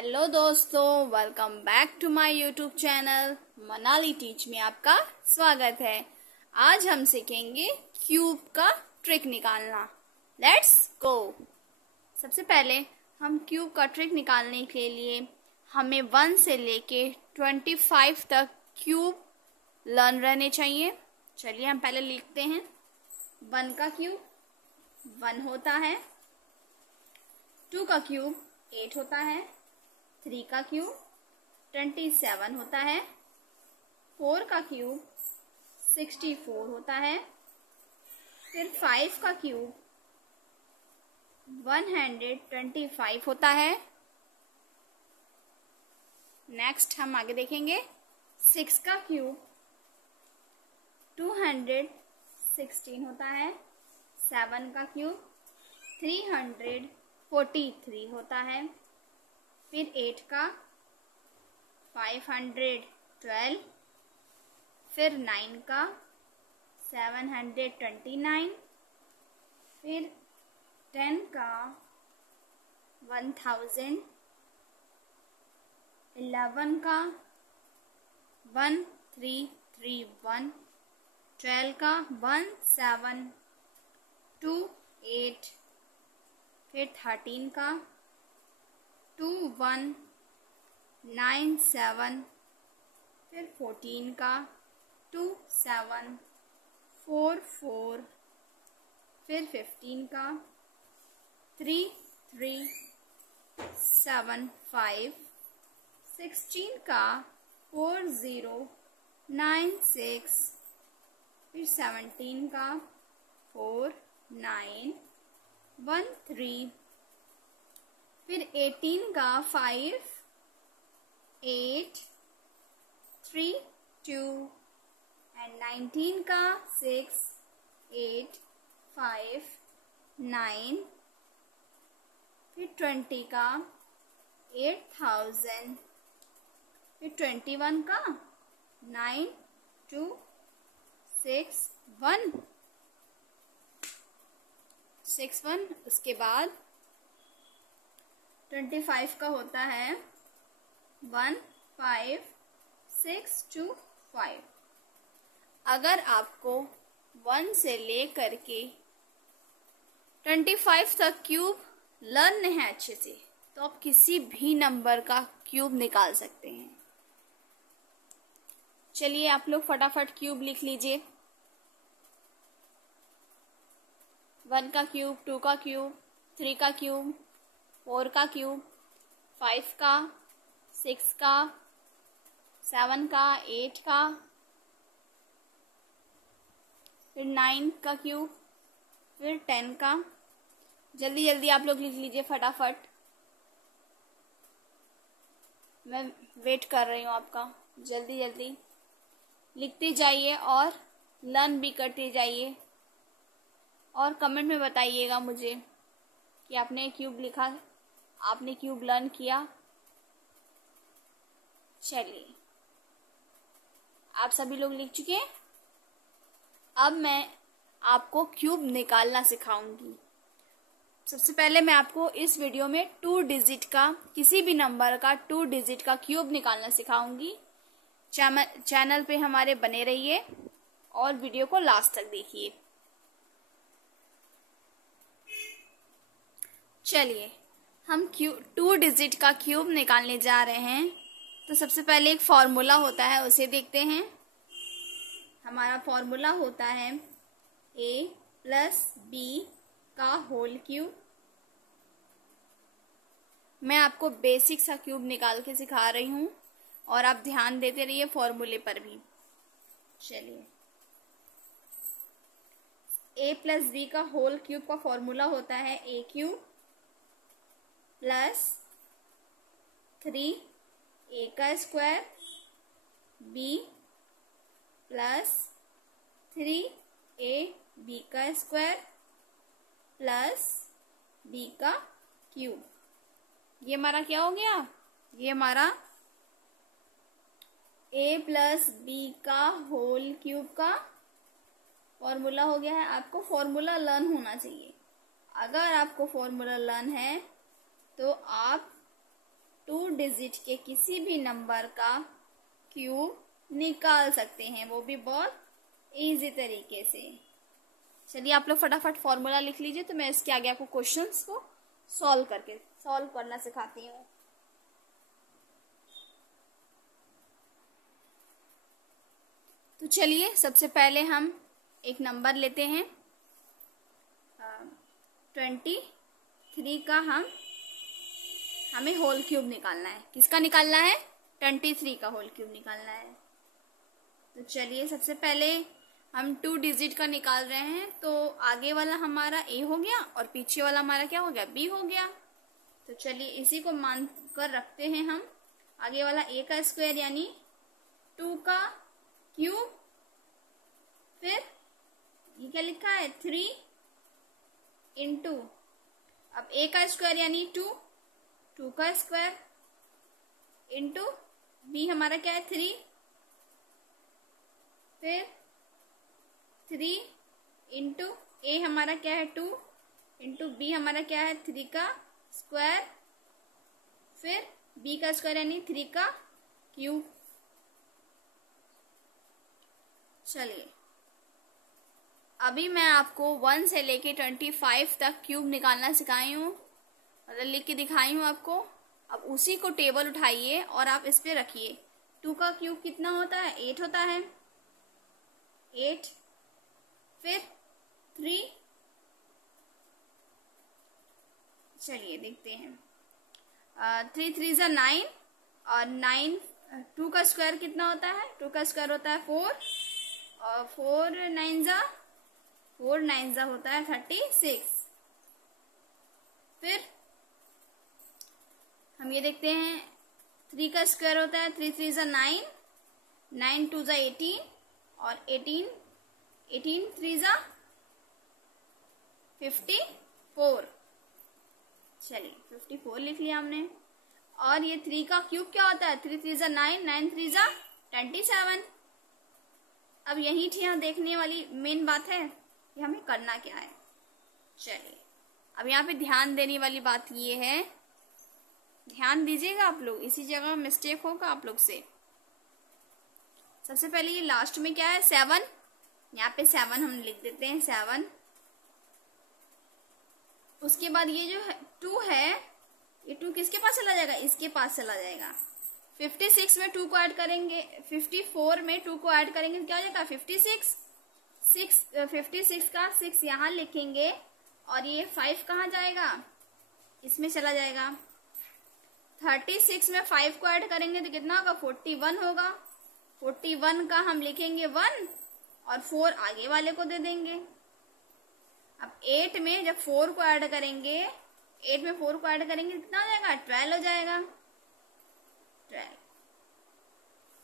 Hello दोस्तों, welcome back to my YouTube channel Manali teach में आपका स्वागत है। आज हम सीखेंगे क्यूब का ट्रिक निकालना। Let's go. सबसे पहले हम क्यूब का ट्रिक निकालने के लिए हमें 1 से लेके 25 तक क्यूब लर्न रहने चाहिए। चलिए हम पहले लिखते हैं। 1 का क्यूब 1 होता है, 2 का क्यूब 8 होता है, 3 का क्यूब 27 होता है, 4 का क्यूब 64 होता है, फिर 5 का क्यूब 125 होता है। नेक्स्ट हम आगे देखेंगे। 6 का क्यूब 216 होता है, 7 का क्यूब 343 होता है, फिर 8 का 512, फिर 9 का 729, फिर 10 का 1000, 11 का 1331, 12 का 1728, फिर 13 का 2197, फिर 14 का 2744, फिर 15 का 3375, 16 का 4096, फिर 17 का 4913, फिर 18 का 5832 एंड 19 का 6859, फिर 20 का 8000, फिर 21 का 9261। उसके बाद 25 का होता है 15625। अगर आपको 1 से लेकर के 25 तक क्यूब लर्न है अच्छे से, तो आप किसी भी नंबर का क्यूब निकाल सकते हैं। चलिए आप लोग फटाफट क्यूब लिख लीजिए। 1 का क्यूब, 2 का क्यूब, 3 का क्यूब, 4 का क्यूब, 5 का, 6 का, 7 का, 8 का, फिर 9 का क्यूब, फिर 10 का। जल्दी जल्दी आप लोग लिख लीजिए फटाफट, मैं वेट कर रही हूँ आपका। जल्दी जल्दी लिखते जाइए और लर्न भी करते जाइए, और कमेंट में बताइएगा मुझे कि आपने क्यूब लिखा, आपने क्यूब लर्न किया। चलिए आप सभी लोग लिख चुके हैं। अब मैं आपको क्यूब निकालना सिखाऊंगी। सबसे पहले मैं आपको इस वीडियो में 2 डिजिट का, किसी भी नंबर का 2 डिजिट का क्यूब निकालना सिखाऊंगी। चैनल पे हमारे बने रहिए और वीडियो को लास्ट तक देखिए। चलिए हम 2 डिजिट का क्यूब निकालने जा रहे हैं। तो सबसे पहले एक फॉर्मूला होता है, उसे देखते हैं। हमारा फॉर्मूला होता है a + b का होल क्यूब। मैं आपको बेसिक सा क्यूब निकाल के सिखा रही हूँ और आप ध्यान देते रहिए फॉर्मूले पर भी। चलिए a + b का होल क्यूब का फॉर्मूला होता है a क्यूब + 3a का स्क्वायर b + 3ab का स्क्वायर + b का क्यूब। ये हमारा क्या हो गया? ये हमारा a + b का होल क्यूब का फॉर्मूला हो गया है। आपको फॉर्मूला लर्न होना चाहिए। अगर आपको फॉर्मूला लर्न है तो आप 2 डिजिट के किसी भी नंबर का क्यूब निकाल सकते हैं, वो भी बहुत इजी तरीके से। चलिए आप लोग फटाफट फॉर्मूला लिख लीजिए, तो मैं इसके आगे आपको क्वेश्चंस को सॉल्व करना सिखाती हूँ। तो चलिए सबसे पहले हम एक नंबर लेते हैं 23 का। हमें होल क्यूब निकालना है। किसका निकालना है? 23 का होल क्यूब निकालना है। तो चलिए सबसे पहले हम 2 डिजिट का निकाल रहे हैं, तो आगे वाला हमारा a हो गया और पीछे वाला हमारा क्या हो गया? b हो गया। तो चलिए इसी को मान कर रखते हैं हम। आगे वाला a का स्क्वायर यानी 2 का क्यूब, फिर ये क्या लिखा है? 3 इंटू, अब a का स्क्वायर यानी 2 का स्क्वायर इंटू b हमारा क्या है? 3, फिर 3 इंटू a हमारा क्या है? 2 इंटू b हमारा क्या है? 3 का स्क्वायर, फिर b का स्क्वायर यानी 3 का क्यूब। चलिए अभी मैं आपको 1 से लेके 25 तक क्यूब निकालना सिखाई हूँ, मतलब लिख के दिखाई हूँ आपको। अब उसी को टेबल उठाइए और आप इस पे रखिए। 2 का क्यूब कितना होता है? 8 होता है। 8, फिर 3, चलिए देखते हैं। 3 3 ज़ा 9 और 9, 2 का स्क्वायर कितना होता है? 2 का स्क्वायर होता है 4 और 4 9 ज़ा होता है 36। फिर हम ये देखते हैं 3 का स्क्वायर होता है 3 3 ज़ा 9, 9 2 ज़ा 18 और 18 3 ज़ा 54। चलिए 54 लिख लिया हमने। और ये 3 का क्यूब क्या होता है? 3 3 ज़ा 9, 9 3 ज़ा 27। अब यही थी यहाँ देखने वाली मेन बात है कि हमें करना क्या है। चलिए अब यहाँ पे ध्यान देने वाली बात ये है, ध्यान दीजिएगा आप लोग, इसी जगह मिस्टेक होगा आप लोग से। सबसे पहले ये लास्ट में क्या है? 7, यहाँ पे 7 हम लिख देते हैं 7। उसके बाद ये जो 2 है, ये 2 किसके पास चला जाएगा? इसके पास चला जाएगा। 56 में 2 को ऐड करेंगे, 54 में 2 को ऐड करेंगे तो क्या हो जाएगा? 56 का 6 यहाँ लिखेंगे और ये 5 कहाँ जाएगा? इसमें चला जाएगा। 36 में 5 को ऐड करेंगे तो कितना होगा? 41 होगा। 41 का हम लिखेंगे 1 और 4 आगे वाले को दे देंगे। अब 8 में जब 4 को ऐड करेंगे, 8 में 4 को ऐड करेंगे कितना हो जाएगा? 12 हो जाएगा। 12,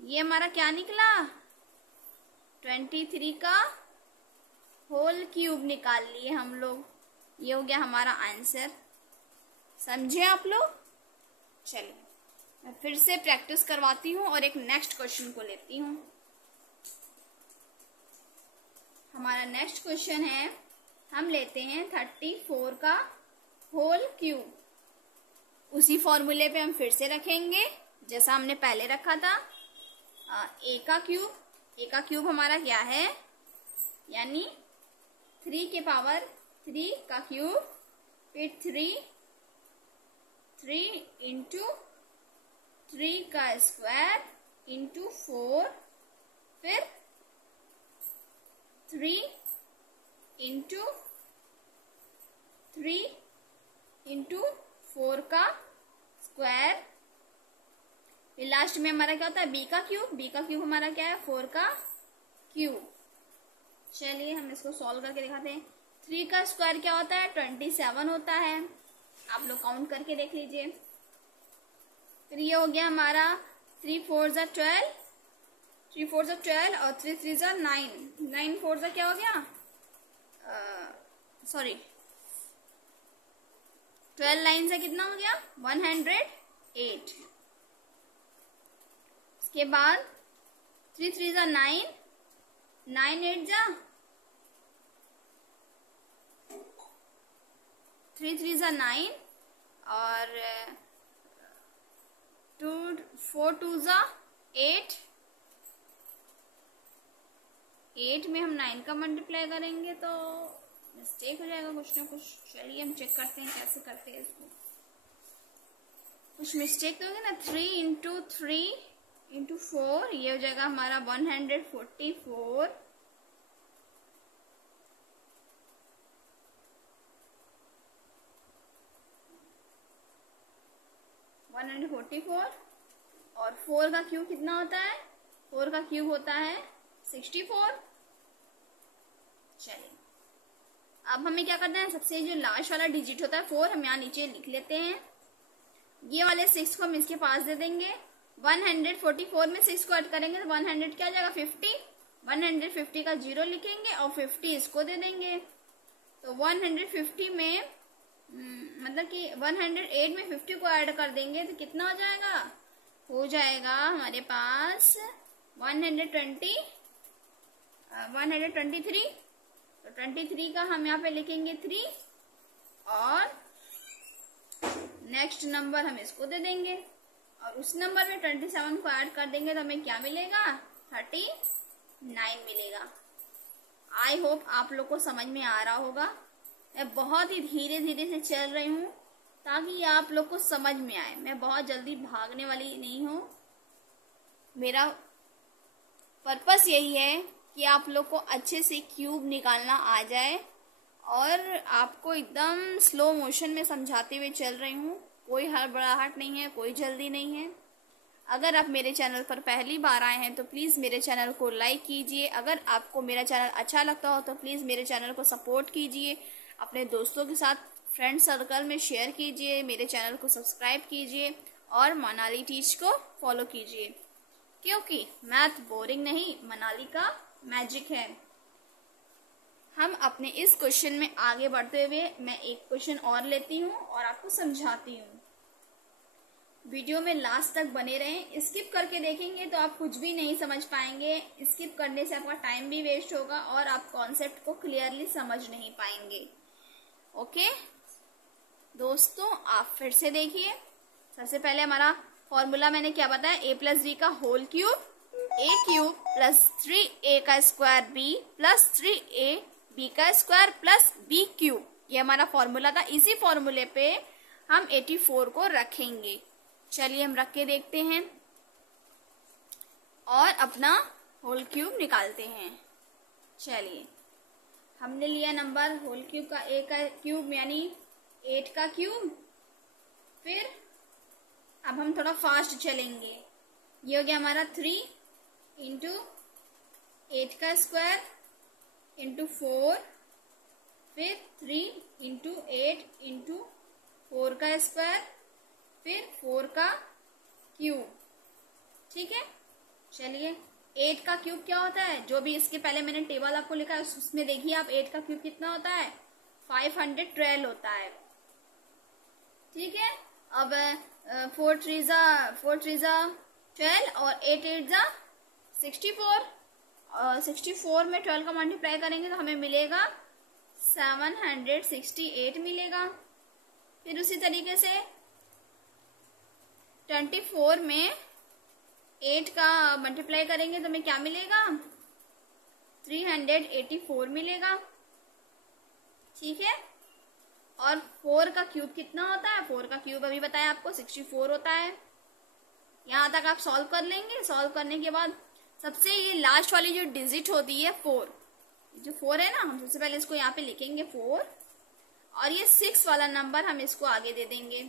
ये हमारा क्या निकला? 23 का होल क्यूब निकाल लिए हम लोग। ये हो गया हमारा आंसर। समझे आप लोग? चलिए मैं फिर से प्रैक्टिस करवाती हूँ और एक नेक्स्ट क्वेश्चन को लेती हूँ। हमारा नेक्स्ट क्वेश्चन है, हम लेते हैं 34 का होल क्यूब। उसी फॉर्मूले पे हम फिर से रखेंगे जैसा हमने पहले रखा था। a का क्यूब हमारा क्या है? यानी 3 के पावर 3 का क्यूब, फिर 3 इंटू 3 का स्क्वायर इंटू 4, फिर 3 इंटू 4 का स्क्वायर, फिर लास्ट में हमारा क्या होता है? b का क्यूब हमारा क्या है? 4 का क्यूब। चलिए हम इसको सॉल्व करके दिखाते हैं। 3 का स्क्वायर क्या होता है? 27 होता है। आप लोग काउंट करके देख लीजिए। फिर ये हो गया हमारा 3 4 ज़ा 12, 3 4 ज़ा 12 और 3 3 ज़ा 9, 9 4 ज़ा क्या हो गया? 12 9 से कितना हो गया? 108। उसके बाद 3 3 ज़ा 9, 9 8 ज़ा 3 3 ज़ा 9 और 4 टू ज़ा 8, 8 में हम 9 का मल्टीप्लाई करेंगे तो मिस्टेक हो जाएगा कुछ ना कुछ। चलिए हम चेक करते हैं कैसे करते हैं इसको। कुछ मिस्टेक तो होगी ना। 3 इंटू 3 इंटू 4, ये हो जाएगा हमारा 144, 144। और 4 का क्यूब कितना होता है? 4 का क्यूब होता है 64। चलिए अब हमें क्या करना है, सबसे जो लास्ट वाला डिजिट होता है 4, हम यहाँ नीचे लिख लेते हैं। ये वाले 6 को हम इसके पास दे देंगे। 144 में 6 को ऐड करेंगे तो 100 क्या हो जाएगा 50। 150 का 0 लिखेंगे और 50 इसको दे देंगे। तो 150 में मतलब कि 108 में 50 को ऐड कर देंगे तो कितना हो जाएगा? हो जाएगा हमारे पास 123। तो 23 का हम यहाँ पे लिखेंगे 3 और नेक्स्ट नंबर हम इसको दे देंगे और उस नंबर में 27 को ऐड कर देंगे तो हमें क्या मिलेगा? 39 मिलेगा। आई होप आप लोग को समझ में आ रहा होगा। मैं बहुत ही धीरे धीरे से चल रही हूँ ताकि आप लोग को समझ में आए। मैं बहुत जल्दी भागने वाली नहीं हूँ। मेरा पर्पस यही है कि आप लोग को अच्छे से क्यूब निकालना आ जाए और आपको एकदम स्लो मोशन में समझाते हुए चल रही हूँ। कोई हड़बड़ाहट नहीं है, कोई जल्दी नहीं है। अगर आप मेरे चैनल पर पहली बार आए हैं तो प्लीज़ मेरे चैनल को लाइक कीजिए। अगर आपको मेरा चैनल अच्छा लगता हो तो प्लीज़ मेरे चैनल को सपोर्ट कीजिए। अपने दोस्तों के साथ फ्रेंड सर्कल में शेयर कीजिए। मेरे चैनल को सब्सक्राइब कीजिए और मनाली टीच को फॉलो कीजिए, क्योंकि मैथ बोरिंग नहीं, मनाली का मैजिक है। हम अपने इस क्वेश्चन में आगे बढ़ते हुए मैं एक क्वेश्चन और लेती हूँ और आपको समझाती हूँ। वीडियो में लास्ट तक बने रहें। स्किप करके देखेंगे तो आप कुछ भी नहीं समझ पाएंगे। स्किप करने से आपका टाइम भी वेस्ट होगा और आप कॉन्सेप्ट को क्लियरली समझ नहीं पाएंगे। ओके दोस्तों, आप फिर से देखिए। सबसे पहले हमारा फॉर्मूला मैंने क्या बताया, a प्लस बी का whole cube, a cube plus 3a का square b plus 3a b का स्क्वायर प्लस b क्यूब। ये हमारा फॉर्मूला था। इसी फॉर्मूले पे हम 84 को रखेंगे। चलिए हम रख के देखते हैं और अपना होल क्यूब निकालते हैं। चलिए हमने लिया नंबर होल क्यूब का, a का क्यूब यानी 8 का क्यूब। फिर अब हम थोड़ा फास्ट चलेंगे। ये हो गया हमारा 3 इंटू 8 का स्क्वायर इंटू 4, फिर 3 इंटू 8 इंटू 4 का स्क्वायर, फिर 4 का क्यूब। ठीक है, चलिए 8 का क्यूब क्या होता है, जो भी इसके पहले मैंने टेबल आपको लिखा है उसमें देखिए आप 8 का क्यूब कितना होता है, 512 होता है। ठीक है, अब 4 3 जा 12 और 8 8 जा 64। 64 में 12 का मल्टीप्लाई करेंगे तो हमें मिलेगा 768 मिलेगा। फिर उसी तरीके से 24 में 8 का मल्टीप्लाई करेंगे तो हमें क्या मिलेगा, 384 मिलेगा। ठीक है, और 4 का क्यूब कितना होता है, 4 का क्यूब अभी बताया आपको 64 होता है। यहाँ तक आप सॉल्व कर लेंगे। सॉल्व करने के बाद सबसे ये लास्ट वाली जो डिजिट होती है 4, जो 4 है ना, हम सबसे पहले इसको यहाँ पे लिखेंगे 4 और ये 6 वाला नंबर हम इसको आगे दे देंगे।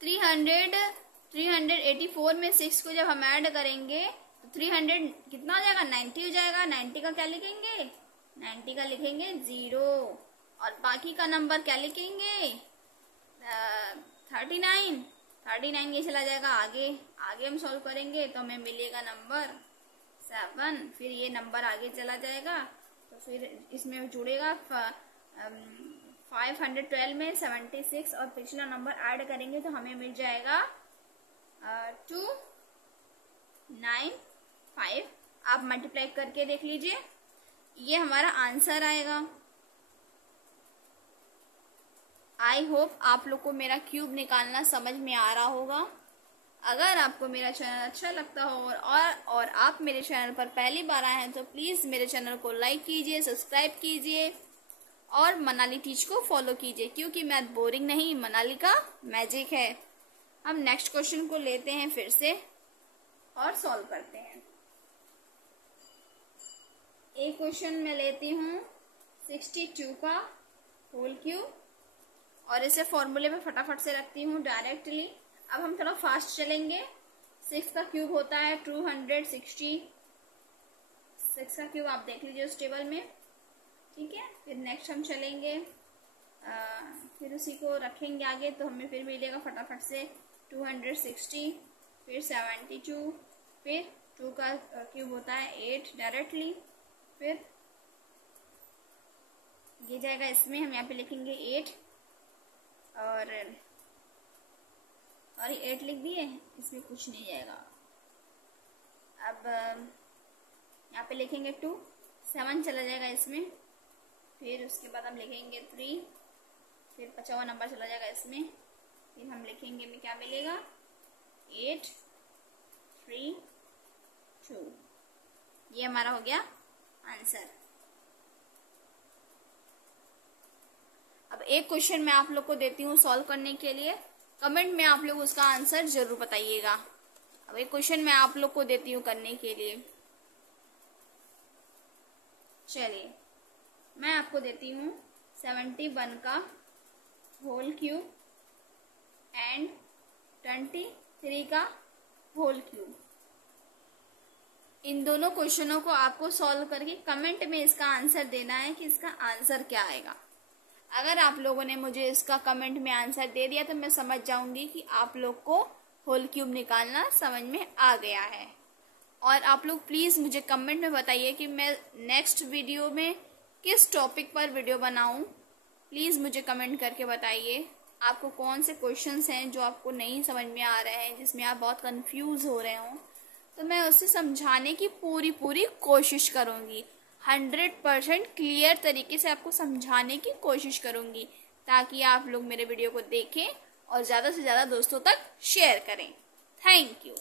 384 में 6 को जब हम ऐड करेंगे तो 300 कितना हो जाएगा, 90 हो जाएगा। 90 का क्या लिखेंगे, 90 का लिखेंगे 0 और बाकी का नंबर क्या लिखेंगे, 39 ये चला जाएगा आगे। आगे हम सॉल्व करेंगे तो हमें मिलेगा नंबर 7। फिर ये नंबर आगे चला जाएगा तो फिर इसमें जुड़ेगा 512 में 76 और पिछला नंबर ऐड करेंगे तो हमें मिल जाएगा 295। आप मल्टीप्लाई करके देख लीजिए, ये हमारा आंसर आएगा। आई होप आप लोग को मेरा क्यूब निकालना समझ में आ रहा होगा। अगर आपको मेरा चैनल अच्छा लगता हो और आप मेरे चैनल पर पहली बार आए हैं तो प्लीज़ मेरे चैनल को लाइक कीजिए, सब्सक्राइब कीजिए और मनाली टीच को फॉलो कीजिए, क्योंकि मैथ बोरिंग नहीं, मनाली का मैजिक है। हम नेक्स्ट क्वेश्चन को लेते हैं फिर से और सॉल्व करते हैं। एक क्वेश्चन मैं लेती हूँ 62 का होल क्यूब और इसे फॉर्मूले में फटाफट से रखती हूँ डायरेक्टली। अब हम थोड़ा फास्ट चलेंगे। 6 का क्यूब होता है 260। 6 का क्यूब आप देख लीजिए उस टेबल में, ठीक है। फिर नेक्स्ट हम चलेंगे, फिर उसी को रखेंगे आगे, तो हमें फिर मिलेगा फटाफट से 260, फिर 72, फिर 2 का क्यूब होता है 8 डायरेक्टली, फिर ये जाएगा इसमें, हम यहाँ पे लिखेंगे 8 और 8 लिख दिए, इसमें कुछ नहीं जाएगा। अब यहाँ पे लिखेंगे 2, 7 चला जाएगा इसमें, फिर उसके बाद हम लिखेंगे 3, फिर 50वां नंबर चला जाएगा इसमें, फिर हम लिखेंगे में क्या मिलेगा 8, 3, 2। ये हमारा हो गया आंसर। अब एक क्वेश्चन मैं आप लोग को देती हूँ सॉल्व करने के लिए, कमेंट में आप लोग उसका आंसर जरूर बताइएगा। अब एक क्वेश्चन मैं आप लोग को देती हूँ करने के लिए, चलिए मैं आपको देती हूँ 71 का होल क्यूब एंड 23 का होल क्यूब। इन दोनों क्वेश्चनों को आपको सॉल्व करके कमेंट में इसका आंसर देना है कि इसका आंसर क्या आएगा। अगर आप लोगों ने मुझे इसका कमेंट में आंसर दे दिया तो मैं समझ जाऊंगी कि आप लोग को होल क्यूब निकालना समझ में आ गया है। और आप लोग प्लीज़ मुझे कमेंट में बताइए कि मैं नेक्स्ट वीडियो में किस टॉपिक पर वीडियो बनाऊं। प्लीज़ मुझे कमेंट करके बताइए आपको कौन से क्वेश्चंस हैं जो आपको नहीं समझ में आ रहे हैं, जिसमें आप बहुत कंफ्यूज हो रहे हो, तो मैं उसे समझाने की पूरी कोशिश करूँगी। 100% क्लियर तरीके से आपको समझाने की कोशिश करूँगी ताकि आप लोग मेरे वीडियो को देखें और ज़्यादा से ज़्यादा दोस्तों तक शेयर करें। Thank you.